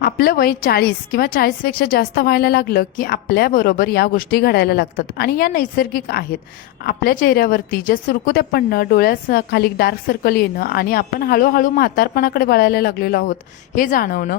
आपलं वय 40 किंवा 40पेक्षा जास्त व्हायला लागलं की आपल्याबरोबर या गोष्टी घडायला लागतात आणि या नैसर्गिक आहेत. आपल्या चेहऱ्यावरती ज्या सुरकुत्या पडणं, डोळ्यास खाली डार्क सर्कल येणं आणि आपण हळूहळू म्हातारपणाकडे वळायला लागलेलो आहोत हे जाणवणं.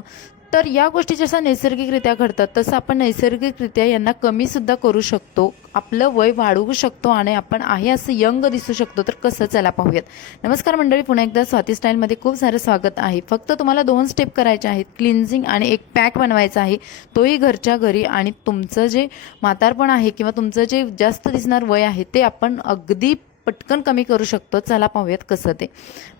तर या गोष्टी जसं नैसर्गिकरित्या घडतात तसं आपण नैसर्गिकरित्या यांना कमीसुद्धा करू शकतो. आपलं वय वाढवू शकतो आणि आपण आहे असं यंग दिसू शकतो. तर कसं, चला पाहूयात. नमस्कार मंडळी, पुन्हा एकदा स्वाती स्टाईलमध्ये खूप सारं स्वागत आहे. फक्त तुम्हाला 2 स्टेप करायचे आहेत. क्लिन्झिंग आणि एक पॅक बनवायचा आहे, तोही घरच्या घरी. आणि तुमचं जे म्हातारपण आहे किंवा तुमचं जे जास्त दिसणार वय आहे ते आपण अगदी पटकन कमी करू शकतो. चला पाहूयात कसं ते.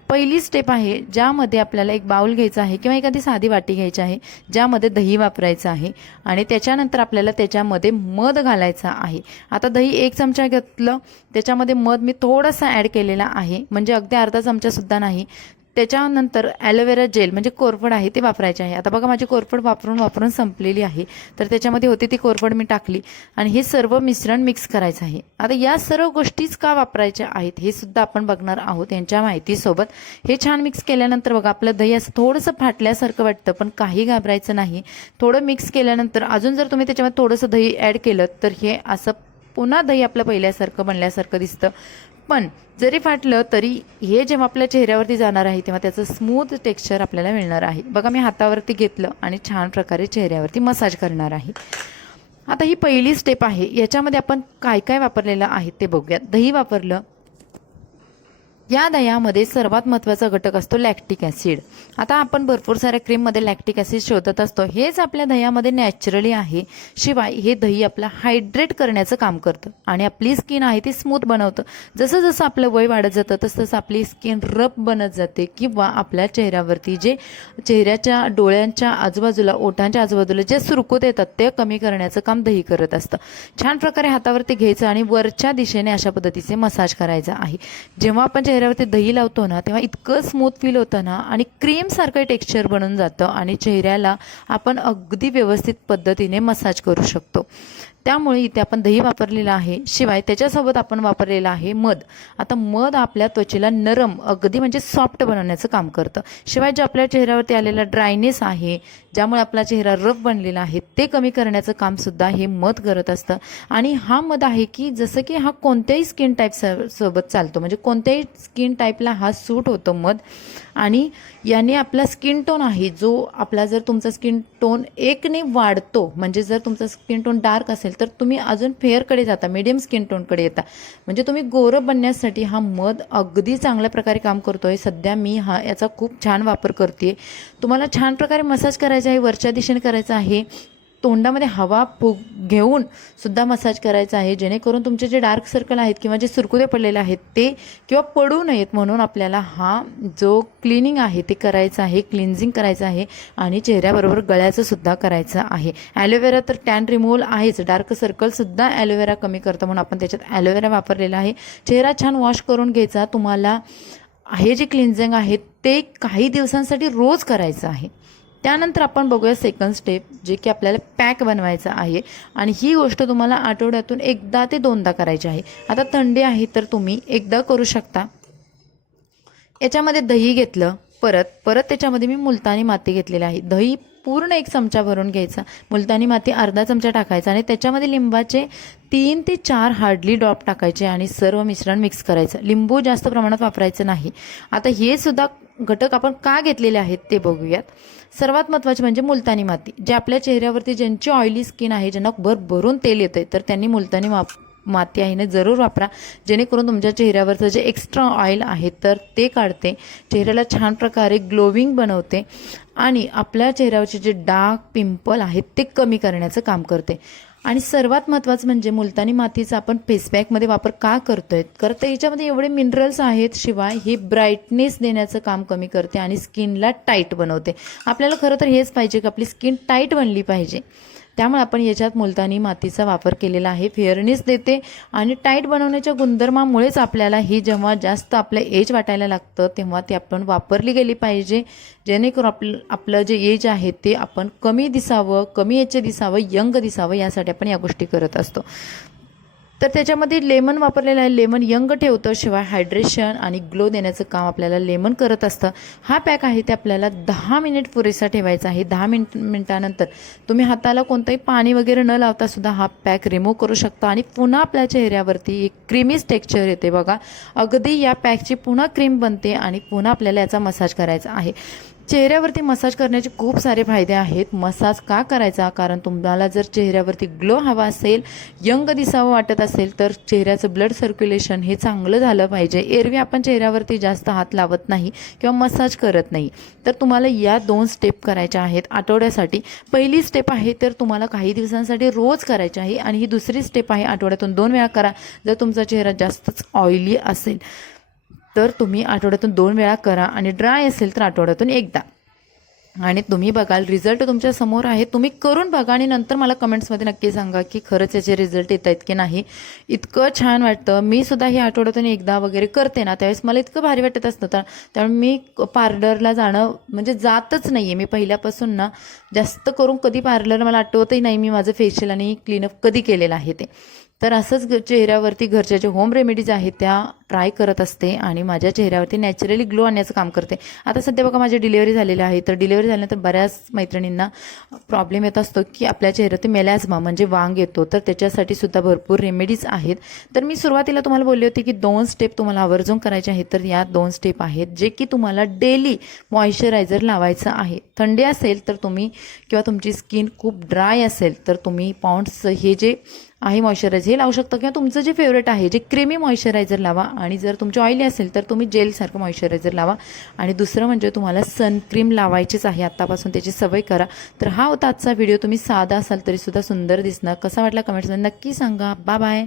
पहिली स्टेप आहे ज्यामध्ये आपल्याला एक बाउल घ्यायचा आहे किंवा एखादी साधी वाटी घ्यायची आहे, ज्यामध्ये दही वापरायचं आहे आणि त्याच्यानंतर आपल्याला त्याच्यामध्ये मध घालायचा आहे. आता दही 1 चमचा घेतलं, त्याच्यामध्ये मध मी थोडासा ॲड केलेला आहे, म्हणजे अगदी अर्धा चमचासुद्धा नाही. त्याच्यानंतर ॲलोवेरा जेल म्हणजे कोरफड आहे ते वापरायचे आहे. आता बघा माझी कोरफड वापरून संपलेली आहे, तर त्याच्यामध्ये होती ती कोरफड मी टाकली आणि हे सर्व मिश्रण मिक्स करायचं आहे. आता या सर्व गोष्टीच का वापरायच्या आहेत हे सुद्धा आपण बघणार आहोत यांच्या माहितीसोबत. हे छान मिक्स केल्यानंतर बघा आपलं दही असं थोडंसं फाटल्यासारखं वाटतं, पण काही घाबरायचं नाही. थोडं मिक्स केल्यानंतर अजून जर तुम्ही त्याच्यामध्ये थोडंसं दही ॲड केलं तर हे असं पुन्हा दही आपलं पहिल्यासारखं बनल्यासारखं दिसतं. पण जरी फाटलं तरी हे जेव्हा आपल्या चेहऱ्यावरती जाणार आहे तेव्हा त्याचं स्मूथ टेक्स्चर आपल्याला मिळणार आहे. बघा मी हातावरती घेतलं आणि छान प्रकारे चेहऱ्यावरती मसाज करणार आहे. आता ही पहिली स्टेप आहे. याच्यामध्ये आपण काय काय वापरलेलं आहे ते बघूयात. दही वापरलं. या दह्यामध्ये सर्वात महत्त्वाचा घटक असतो लॅक्टिक ॲसिड. आता आपण भरपूर साऱ्या क्रीममध्ये लॅक्टिक ॲसिड शोधत असतो, हेच आपल्या दह्यामध्ये नॅचरली आहे. शिवाय हे दही आपला हायड्रेट करण्याचं काम करतं आणि आपली स्किन आहे ती स्मूथ बनवतं. जसं जसं आपलं वय वाढत जातं तसं तसं आपली स्किन रफ बनत जाते किंवा आपल्या चेहऱ्यावरती जे चेहऱ्याच्या डोळ्यांच्या आजूबाजूला, ओठांच्या आजूबाजूला जे सुरकुत येतात ते कमी करण्याचं काम दही करत असतं. छान प्रकारे हातावरती घ्यायचं आणि वरच्या दिशेने अशा पद्धतीचे मसाज करायचा आहे. जेव्हा आपण चेहऱ्यावरती दही लावतो ना तेव्हा इतकं स्मूथ फील होतं ना आणि क्रीम सारखं टेक्स्चर बनून जातं आणि चेहऱ्याला आपण अगदी व्यवस्थित पद्धतीने मसाज करू शकतो. त्यामुळे इथे आपण दही वापरलेलं आहे. शिवाय त्याच्यासोबत आपण वापरलेलं आहे मध. आता मध आपल्या त्वचेला नरम, अगदी म्हणजे सॉफ्ट बनवण्याचं काम करतं. शिवाय जो आपल्या चेहऱ्यावरती आलेला ड्रायनेस आहे, ज्यामुळे आपला चेहरा रफ बनलेला आहे, ते कमी करण्याचं काम सुद्धा हे मध करत असतं. आणि हा मध आहे की जसं की हा कोणत्याही स्किन टाईप सोबत चालतो, म्हणजे कोणत्याही स्किन टाईपला हा सूट होतो मध. आणि याने आपला स्किन टोन आहे जो आपला, जर तुमचा स्किन टोन 1ने वाढतो, म्हणजे जर तुमचा स्किन टोन डार्क असेल तर तुम्ही अजून फेअरकडे जाता, मीडियम स्किन टोनकडे येता, म्हणजे तुम्ही गोरं बनण्यासाठी हा मध अगदी चांगल्या प्रकारे काम करतोय. सध्या मी याचा खूप छान वापर करते. तुम्हाला छान प्रकारे मसाज करायचा आहे, वरच्या दिशेने करायचा आहे, तोंडामध्ये हवा घेऊन सुद्धा मसाज करायचा आहे, जेणेकरून तुमचे जे डार्क सर्कल आहेत किंवा जे सुरकुते पडलेले आहेत ते किंवा पडू नयेत. म्हणून आपल्याला हा जो क्लिनिंग आहे ते करायचं आहे, क्लिन्झिंग करायचं आहे आणि चेहऱ्याबरोबर गळ्याचं सुद्धा करायचं आहे. ॲलोवेरा तर टॅन रिमूव्हल आहेच, डार्क सर्कलसुद्धा ॲलोवेरा कमी करतं, म्हणून आपण त्याच्यात ॲलोवेरा वापरलेला आहे. चेहरा छान वॉश करून घ्यायचा. तुम्हाला हे जे क्लिन्झिंग आहे ते काही दिवसांसाठी रोज करायचं आहे. त्यानंतर आपण बघूया सेकंड स्टेप, जे की आपल्याला पॅक बनवायचा आहे आणि ही गोष्ट तुम्हाला आठवड्यातून 1दा ते 2दा करायची आहे. आता थंडी आहे तर तुम्ही 1दा करू शकता. याच्यामध्ये दही घेतलं, परत त्याच्यामध्ये मी मुलतानी माती घेतलेली आहे. दही पूर्ण 1 चमचा भरून घ्यायचा, मुलतानी माती अर्धा चमचा टाकायचा आणि त्याच्यामध्ये लिंबाचे 3 ते 4 हार्डली ड्रॉप टाकायचे आणि सर्व मिश्रण मिक्स करायचं. लिंबू जास्त प्रमाणात वापरायचं नाही. आता हे सुद्धा घटक आपण का घेतलेले आहेत ते बघूयात. सर्वात महत्त्वाचे म्हणजे मुलतानी माती. जे आपल्या चेहऱ्यावरती ज्यांची ऑइली स्किन आहे, ज्यांना भरभरून तेल येतं, तर त्यांनी मुलतानी माती आहे ना जरूर वापरा, जेणेकरून तुमच्या चेहऱ्यावरचं जे एक्स्ट्रा ऑइल आहे तर ते काढते, चेहऱ्याला छान प्रकारे ग्लोविंग बनवते आणि आपल्या चेहऱ्यावरचे जे डार्क पिंपल आहेत ते कमी करण्याचं काम करते. आणि सर्वात महत्त्वाचं म्हणजे मुलतानी मातीचा आपण फेसपॅकमध्ये वापर का करतोय, तर याच्यामध्ये एवढे मिनरल्स आहेत. शिवाय हे ब्राईटनेस देण्याचं काम कमी करते आणि स्किनला टाईट बनवते. आपल्याला खरं तर हेच पाहिजे की आपली स्किन टाईट बनली पाहिजे. त्यामुळे आपण याच्यात मुलतानी मातीचा वापर केलेला आहे. फेअरनेस देते आणि टाईट बनवण्याच्या गुणधर्मामुळेच आपल्याला ही जेव्हा जास्त आपलं एज वाटायला लागतं तेव्हा ती आपण वापरली गेली पाहिजे, जेणेकरून आपलं जे एज आहे ते आपण कमी दिसावं, कमी एजचे दिसावं, यंग दिसावं, यासाठी आपण या गोष्टी करत असतो. तर त्याच्यामध्ये लेमन वापरलेलं आहे. लेमन यंग ठेवतं, शिवाय हायड्रेशन आणि ग्लो देण्याचं काम आपल्याला लेमन करत असतं. हा पॅक आहे ते आपल्याला 10 मिनिट पुरेसा ठेवायचा आहे. 10 मिनिटानंतर तुम्ही हाताला कोणतंही पाणी वगैरे न लावता सुद्धा हा पॅक रिमूव्ह करू शकता आणि पुन्हा आपल्या चेहऱ्यावरती एक क्रीमीच टेक्स्चर येते बघा. अगदी या पॅकची पुन्हा क्रीम बनते आणि पुन्हा आपल्याला याचा मसाज करायचा आहे. चेहऱ्यावरती मसाज करण्याचे खूप सारे फायदे आहेत. मसाज का करायचा? कारण तुम्हाला जर चेहऱ्यावरती ग्लो हवा असेल, यंग दिसावं वाटत असेल, तर चेहऱ्याचं ब्लड सर्क्युलेशन हे चांगलं झालं पाहिजे. एरवी आपण चेहऱ्यावरती जास्त हात लावत नाही किंवा मसाज करत नाही. तर तुम्हाला या 2 स्टेप करायच्या आहेत आठवड्यासाठी. पहिली स्टेप आहे तर तुम्हाला काही दिवसांसाठी रोज करायची आहे आणि ही दुसरी स्टेप आहे आठवड्यातून 2 वेळा करा. जर तुमचा चेहरा जास्तच ऑइली असेल तर तुम्ही आठवड्यातून 2 वेळा करा आणि ड्राय असेल तर आठवड्यातून एकदा. आणि तुम्ही बघाल रिझल्ट तुमच्या समोर आहे. तुम्ही करून बघा आणि नंतर मला कमेंट्समध्ये नक्की सांगा की खरंच याचे रिझल्ट येत आहेत की नाही. इतकं छान वाटतं. मी सुद्धा हे आठवड्यातून एकदा वगैरे करते ना, त्यावेळेस मला इतकं भारी वाटत असतं. त्यामुळे मी पार्लरला जाणं म्हणजे जातच नाही आहे. मी पहिल्यापासून ना जास्त करून कधी पार्लर मला आठवतही नाही मी माझं फेशियल आणि क्लीनअप कधी केलेलं आहे ते. तर असंच चेहऱ्यावरती घरच्या जे होम रेमेडीज आहेत त्या ट्राय करत असते आणि माझ्या चेहऱ्यावरती नॅचरली ग्लो आणण्याचं काम करते. आता सध्या बघा माझी डिलिव्हरी झालेली आहे. तर डिलिव्हरी झाल्यानंतर बऱ्याच मैत्रिणींना प्रॉब्लेम येत असतो की आपल्या चेहऱ्यात मेलॅझ्मा म्हणजे वांग येतो. तर त्याच्यासाठी सुद्धा भरपूर रेमेडीज आहेत. तर मी सुरुवातीला तुम्हाला बोलली होती की 2 स्टेप तुम्हाला आवर्जून करायचे आहेत. तर या 2 स्टेप आहेत जे की तुम्हाला डेली मॉइश्चरायझर लावायचं आहे. थंडी असेल तर तुम्ही किंवा तुमची स्किन खूप ड्राय असेल तर तुम्ही पॉन्ड्स हे जे आहे मॉइश्चरायझर हे लावू शकता किंवा तुमचं जे फेवरेट आहे जे क्रीमी मॉइश्चरायझर लावा. आणि जर तुमची ऑइली असेल तर तुम्ही जेलसारखं मॉइश्चरायझर लावा. आणि दुसरं म्हणजे तुम्हाला सनक्रीम लावायचीच आहे आत्तापासून, त्याची सवय करा. तर हा होता आजचा व्हिडिओ. तुम्ही साधा असाल तरीसुद्धा सुंदर दिसणार. कसा वाटला कमेंट्समध्ये नक्की सांगा. Bye bye.